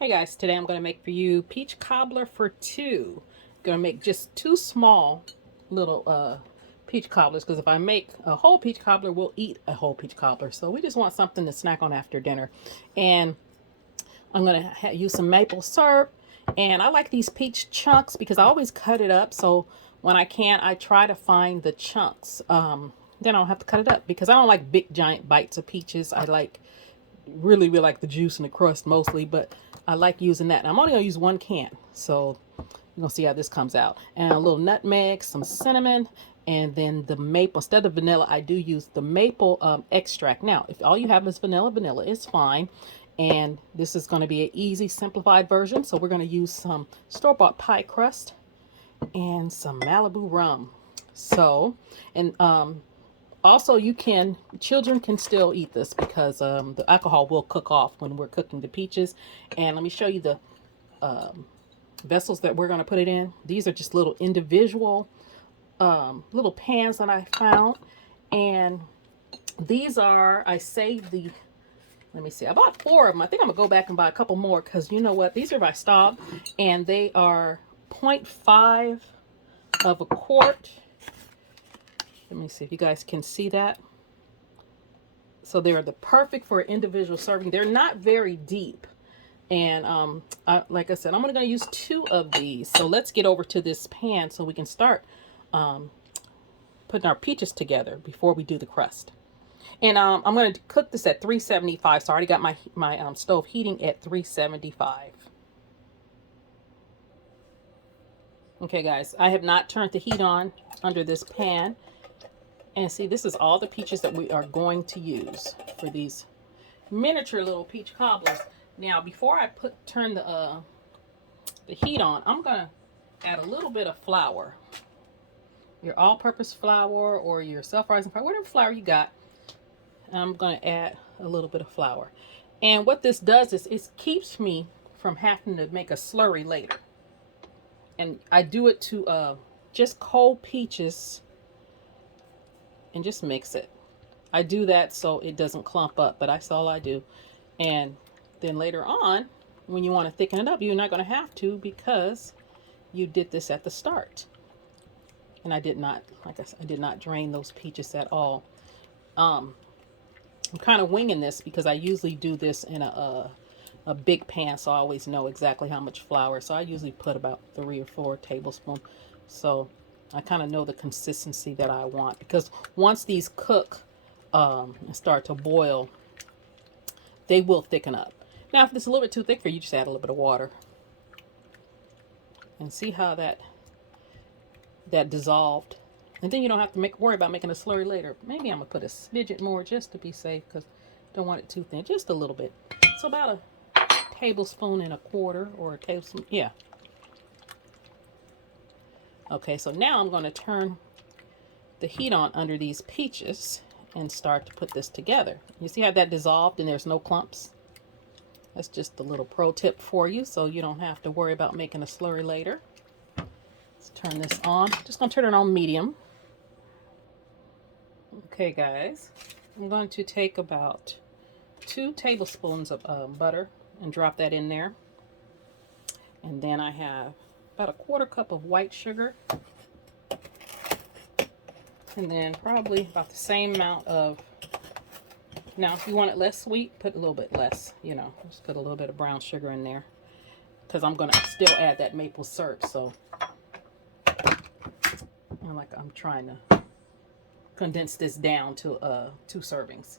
Hey guys, today I'm going to make for you peach cobbler for two. Going to make just two small little peach cobblers because if I make a whole peach cobbler, we'll eat a whole peach cobbler. So we just want something to snack on after dinner. And I'm going to use some maple syrup. And I like these peach chunks because I always cut it up. So when I can, I try to find the chunks. Then I don't have to cut it up because I don't like big giant bites of peaches. I like really like the juice and the crust mostly, but I like using that. And I'm only gonna use one can, so you're gonna see how this comes out. And a little nutmeg, some cinnamon, and then the maple. Instead of vanilla, I do use the maple extract. Now, if all you have is vanilla, vanilla is fine. And this is going to be an easy, simplified version. So we're going to use some store-bought pie crust and some Malibu rum. So, and also, children can still eat this because the alcohol will cook off when we're cooking the peaches. And let me show you the vessels that we're going to put it in. These are just little individual little pans that I found. And these are, I saved the, let me see, I bought 4 of them. I think I'm going to go back and buy a couple more because you know what? These are by Staub and they are 0.5 of a quart. Let me see if you guys can see that. So they're the perfect for individual serving. They're not very deep. And like I said, I'm going to use 2 of these. So let's get over to this pan so we can start putting our peaches together before we do the crust. And I'm going to cook this at 375. So I already got my stove heating at 375. Okay, guys, I have not turned the heat on under this pan. And see, this is all the peaches that we are going to use for these miniature little peach cobblers. Now, before I turn the heat on, I'm going to add a little bit of flour. Your all-purpose flour or your self-rising flour, whatever flour you got. I'm going to add a little bit of flour. And what this does is it keeps me from having to make a slurry later. And I do it to just cold peaches and just mix it. I do that so it doesn't clump up, but that's all I do. And then later on, when you want to thicken it up, you're not going to have to because you did this at the start. And I did not, like I said, I did not drain those peaches at all. I'm kind of winging this because I usually do this in a big pan, so I always know exactly how much flour. So I usually put about 3 or 4 tablespoons. So I kind of know the consistency that I want because once these cook and start to boil, they will thicken up. Now, if it's a little bit too thick for you, just add a little bit of water. And see how that dissolved. And then you don't have to worry about making a slurry later. Maybe I'm going to put a smidget more just to be safe because I don't want it too thin. Just a little bit. So about a tablespoon and a quarter or a tablespoon. Yeah. Okay, so now I'm going to turn the heat on under these peaches and start to put this together. You see how that dissolved and there's no clumps? That's just a little pro tip for you so you don't have to worry about making a slurry later. Let's turn this on. Just going to turn it on medium. Okay, guys. I'm going to take about 2 tablespoons of butter and drop that in there. And then I have about a 1/4 cup of white sugar. And then probably about the same amount of, now if you want it less sweet, put a little bit less, you know, just put a little bit of brown sugar in there. Because I'm going to still add that maple syrup, so I'm trying to condense this down to 2 servings.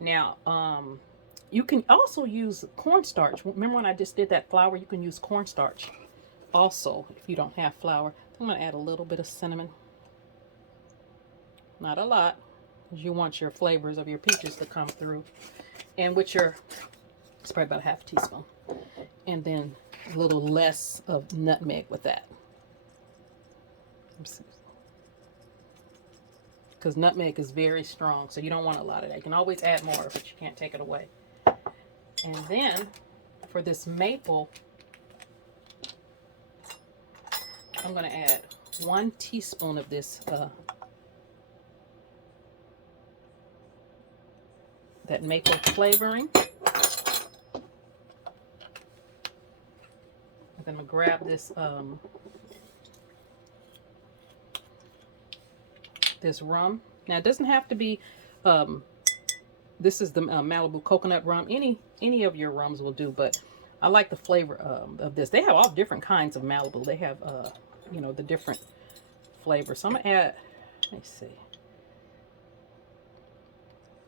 Now, you can also use cornstarch. Remember when I just did that flour? You can use cornstarch also if you don't have flour. I'm going to add a little bit of cinnamon. Not a lot, because you want your flavors of your peaches to come through. And with your, it's probably about a 1/2 teaspoon. And then a little less of nutmeg with that. Because nutmeg is very strong, so you don't want a lot of that. You can always add more, but you can't take it away. And then for this maple, I'm going to add 1 teaspoon of this that maple flavoring. then I'm gonna grab this this rum. Now it doesn't have to be. This is the Malibu coconut rum. Any of your rums will do, but I like the flavor of this. They have all different kinds of Malibu. They have you know, the different flavors. So I'm gonna add. Let me see.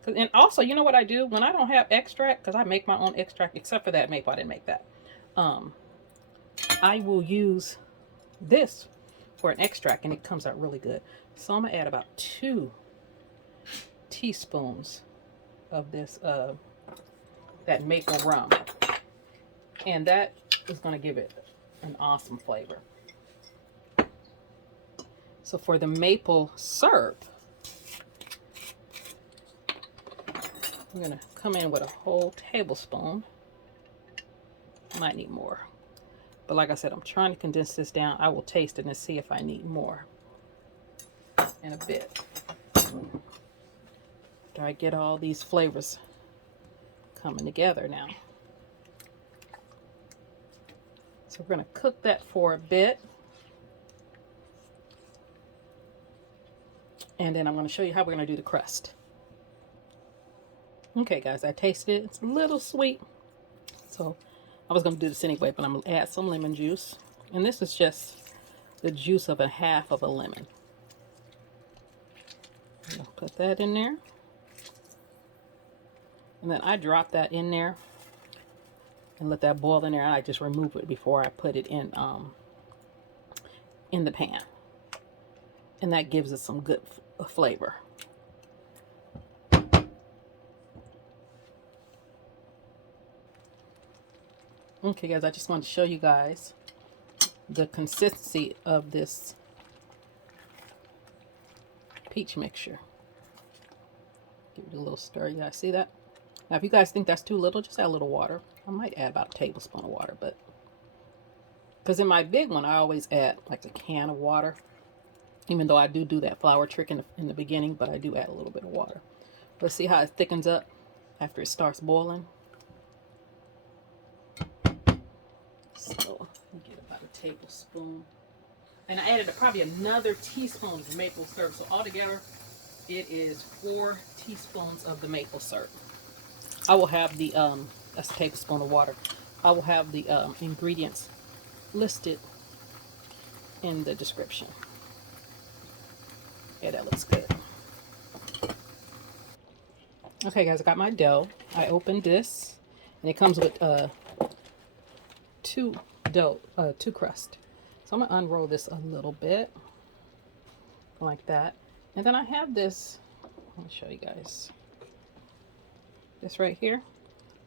And also, you know what I do when I don't have extract, because I make my own extract, except for that maple. I didn't make that. I will use this for an extract, and it comes out really good. So I'm gonna add about 2 teaspoons of this that maple rum, and that is gonna give it an awesome flavor. So for the maple syrup, I'm gonna come in with a whole tablespoon. Might need more, but like I said, I'm trying to condense this down. I will taste it and see if I need more in a bit. After I get all these flavors coming together now. So we're gonna cook that for a bit. And then I'm gonna show you how we're gonna do the crust. Okay guys, I tasted it. It's a little sweet. So I was gonna do this anyway, but I'm gonna add some lemon juice. And this is just the juice of a half of a lemon. I'm gonna put that in there. And then I drop that in there and let that boil in there. I just remove it before I put it in the pan. And that gives it some good flavor. Okay guys, I just wanted to show you guys the consistency of this peach mixture. Give it a little stir. You guys see that? Now if you guys think that's too little, just add a little water. I might add about a tablespoon of water, but because in my big one I always add like a can of water, even though I do that flour trick in the beginning, but I do add a little bit of water. Let's see how it thickens up after it starts boiling. So get about a tablespoon, and I added probably another teaspoon of maple syrup. So altogether, it is 4 teaspoons of the maple syrup. I will have the that's a tablespoon of water. I will have the ingredients listed in the description. Yeah, that looks good. Okay, guys, I got my dough. I opened this, and it comes with 2 crust. So I'm gonna unroll this a little bit like that, and then I have this. I'll show you guys this right here.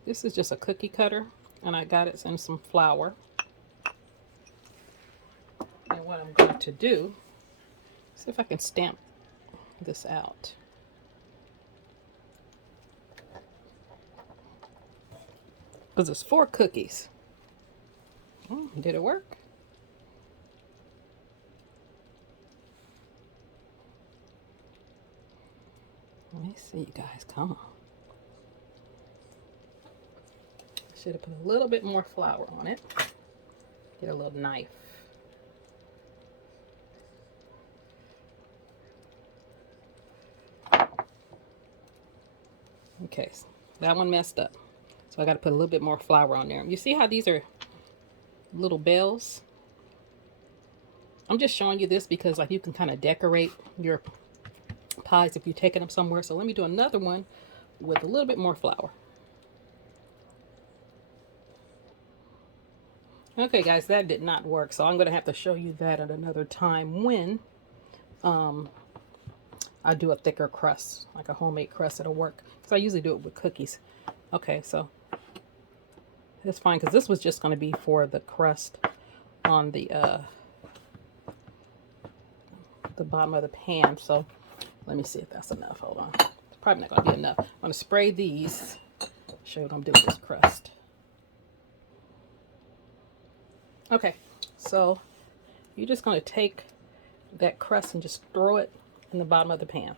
This is just a cookie cutter, and I got it in some flour. And what I'm going to do, see if I can stamp this out. Because it's 4 cookies. Did it work? Let me see, you guys. Come on. Should have put a little bit more flour on it. Get a little knife. Okay, that one messed up. So I got to put a little bit more flour on there. You see how these are little bells? I'm just showing you this because like you can kind of decorate your pies if you're taking them somewhere. So let me do another one with a little bit more flour. Okay guys, that did not work, so I'm going to have to show you that at another time when I do a thicker crust, like a homemade crust. It'll work because I usually do it with cookies. Okay, so that's fine because this was just going to be for the crust on the bottom of the pan. So let me see if that's enough. Hold on. It's probably not going to be enough. I'm going to spray these. Show you what I'm doing with this crust. Okay, so you're just going to take that crust and just throw it in the bottom of the pan.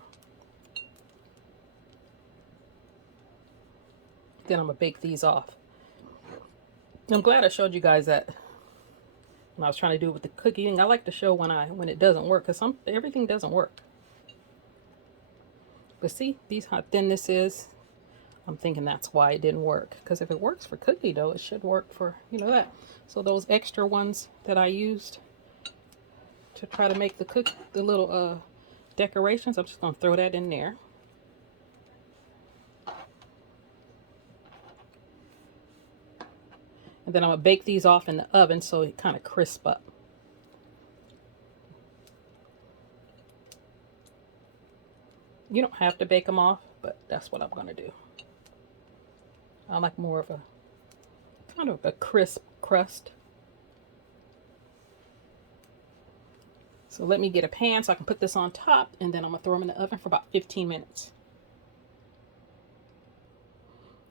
Then I'm going to bake these off. I'm glad I showed you guys that when I was trying to do it with the cookie, and I like to show when it doesn't work, because everything doesn't work. But see how thin this is? I'm thinking that's why it didn't work. Because if it works for cookie dough, it should work for, that. So those extra ones that I used to try to make the little decorations, I'm just going to throw that in there. And then I'm going to bake these off in the oven so it kind of crisp up. You don't have to bake them off, but that's what I'm going to do. I like more of a kind of a crisp crust. So let me get a pan so I can put this on top, and then I'm going to throw them in the oven for about 15 minutes.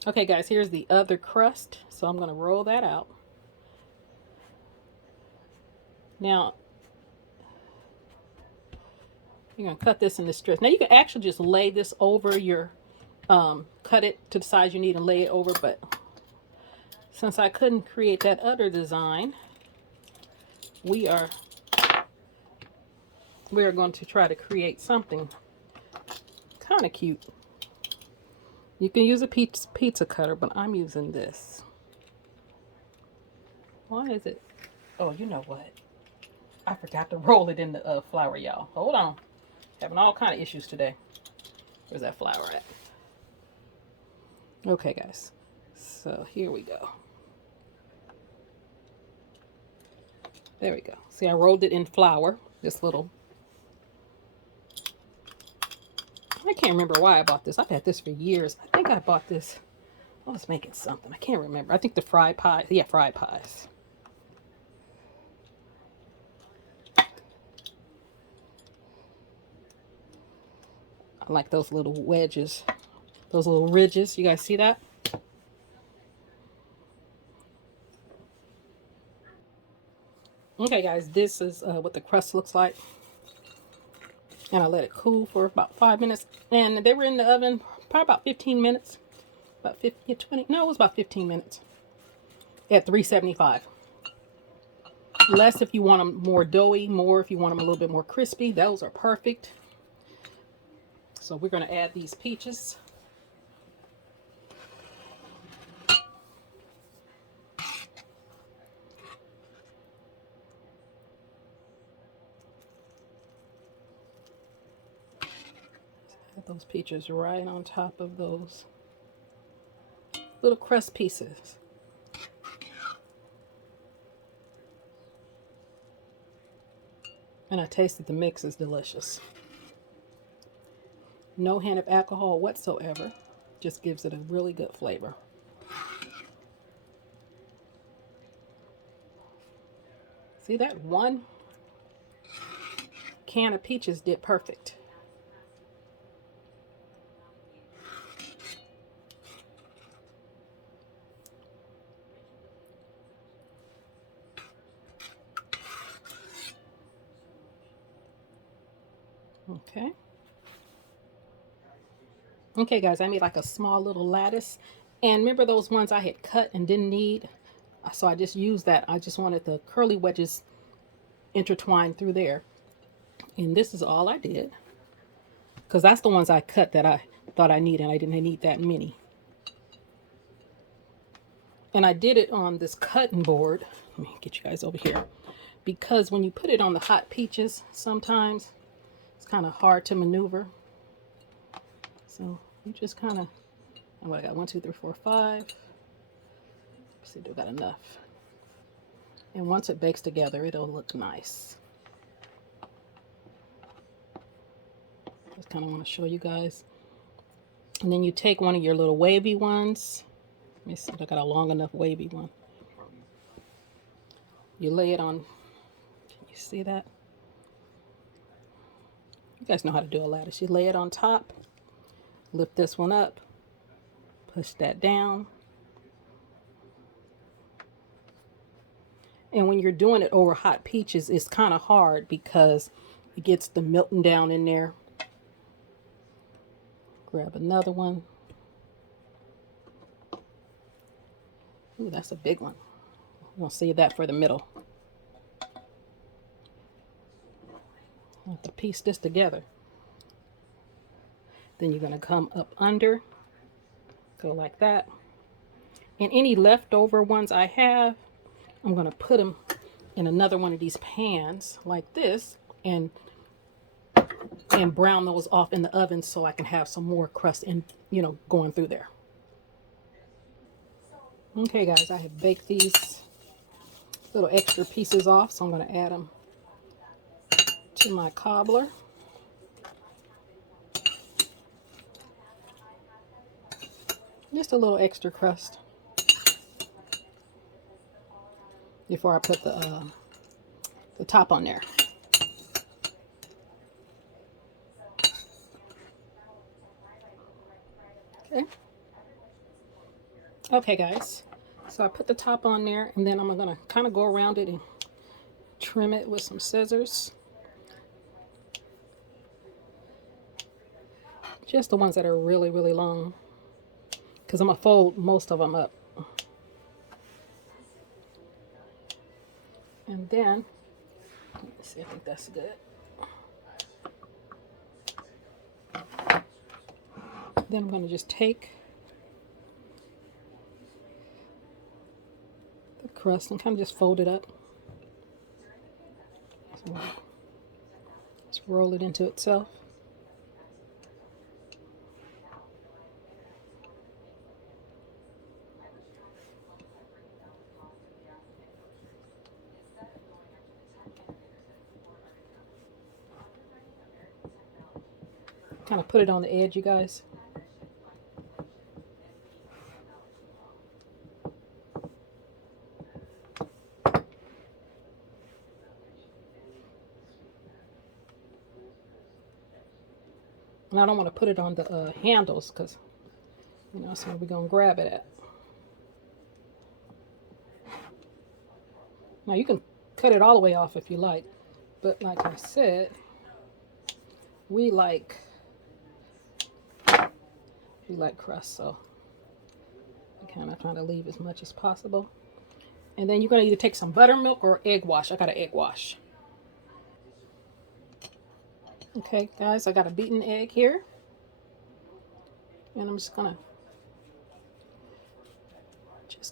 Okay guys, here's the other crust. So I'm going to roll that out. Now, you're going to cut this into strips. Now you can actually just lay this over your, cut it to the size you need and lay it over. But since I couldn't create that other design, we are going to try to create something kind of cute. You can use a pizza cutter, but I'm using this. Why is it? Oh, you know what? I forgot to roll it in the flour, y'all. Hold on. Having all kind of issues today. Where's that flour at? Okay, guys. So here we go. There we go. See, I rolled it in flour. This little. I can't remember why I bought this. I've had this for years. I think I bought this. I was making something. I can't remember. I think the fried pie. Yeah, fried pies. I like those little wedges. Those little ridges. You guys see that? Okay, guys. This is what the crust looks like. And I let it cool for about 5 minutes. And they were in the oven probably about 15 minutes. About 15, 20. No, it was about 15 minutes. At 375. Less if you want them more doughy. More if you want them a little bit more crispy. Those are perfect. So we're going to add these peaches. Add those peaches right on top of those little crust pieces. And I tasted the mix is delicious. No hint of alcohol whatsoever. Just gives it a really good flavor. See, that one can of peaches did perfect. Okay. Okay, guys, I made like a small little lattice. And remember those ones I had cut and didn't need? So I just used that. I just wanted the curly wedges intertwined through there. And this is all I did. Because that's the ones I cut that I thought I needed. And I didn't need that many. And I did it on this cutting board. Let me get you guys over here. Because when you put it on the hot peaches, sometimes it's kind of hard to maneuver. So you just kind of, oh, I got 1, 2, 3, 4, 5. Let's see, do I got enough? And once it bakes together, it'll look nice. Just kind of want to show you guys. And then you take one of your little wavy ones. Let me see if I got a long enough wavy one. You lay it on, can you see that? You guys know how to do a lattice. You lay it on top. Lift this one up, push that down. And when you're doing it over hot peaches, it's kind of hard because it gets the melting down in there. Grab another one. Ooh, that's a big one. I'm going to save that for the middle. I have to piece this together. Then you're going to come up under, go like that. And any leftover ones I have, I'm going to put them in another one of these pans like this and brown those off in the oven so I can have some more crust in, you know, going through there. Okay guys, I have baked these little extra pieces off, so I'm going to add them to my cobbler. Just a little extra crust before I put the top on there. Okay. Okay guys, so I put the top on there, and then I'm going to kind of go around it and trim it with some scissors. Just the ones that are really, really long, because I'm going to fold most of them up. And then, let's see, I think that's good. Then I'm going to just take the crust and kind of just fold it up. So just roll it into itself. Kind of put it on the edge, you guys. And I don't want to put it on the handles, because, you know, that's where we're going to grab it at. Now you can cut it all the way off if you like, but like I said, we like crust, so I kind of trying to leave as much as possible. And then you're going to either take some buttermilk or egg wash. I got an egg wash. Okay guys, I got a beaten egg here, and I'm just gonna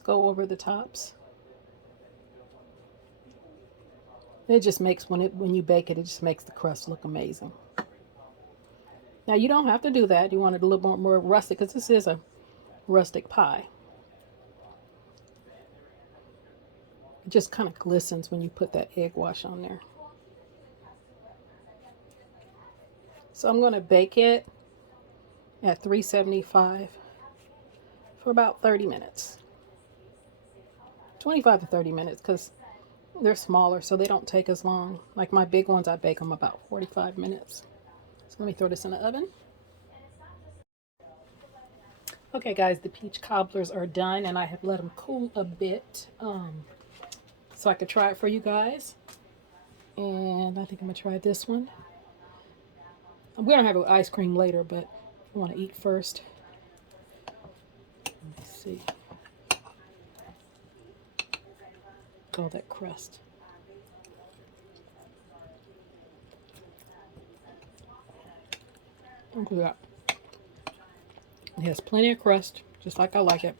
go over the tops. It just makes, when you bake it, it just makes the crust look amazing. Now you don't have to do that. You want it a little more rustic, because this is a rustic pie. It just kind of glistens when you put that egg wash on there. So I'm going to bake it at 375 for about 30 minutes. 25 to 30 minutes, because they're smaller, so they don't take as long. Like my big ones, I bake them about 45 minutes. So let me throw this in the oven. Okay guys, the peach cobblers are done, and I have let them cool a bit so I could try it for you guys. And I think I'm going to try this one. We're going to have ice cream later, but I want to eat first. Let's see. All that crust. Look at that. It has plenty of crust, just like I like it.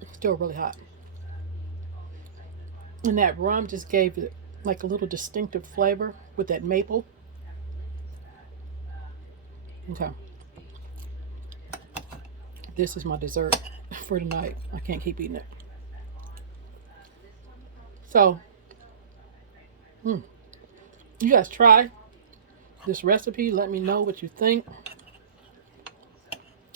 It's still really hot. And that rum just gave it like a little distinctive flavor with that maple. Okay. This is my dessert for tonight. I can't keep eating it. So, you guys try this recipe. Let me know what you think.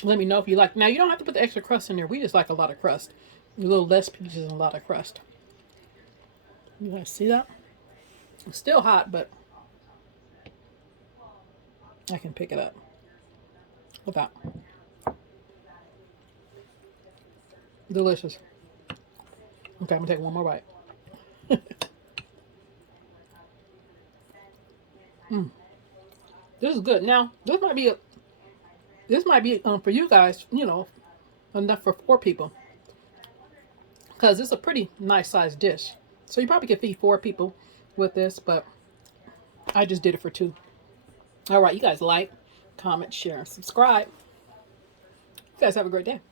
Let me know if you like. Now, you don't have to put the extra crust in there. We just like a lot of crust. A little less peaches and a lot of crust. You guys see that? It's still hot, but I can pick it up. Look at that. Delicious. Okay, I'm gonna take one more bite. This is good. Now, this might be for you guys, you know, enough for 4 people, because it's a pretty nice sized dish. So you probably could feed 4 people with this, but I just did it for 2. All right, you guys like, comment, share, subscribe. You guys have a great day.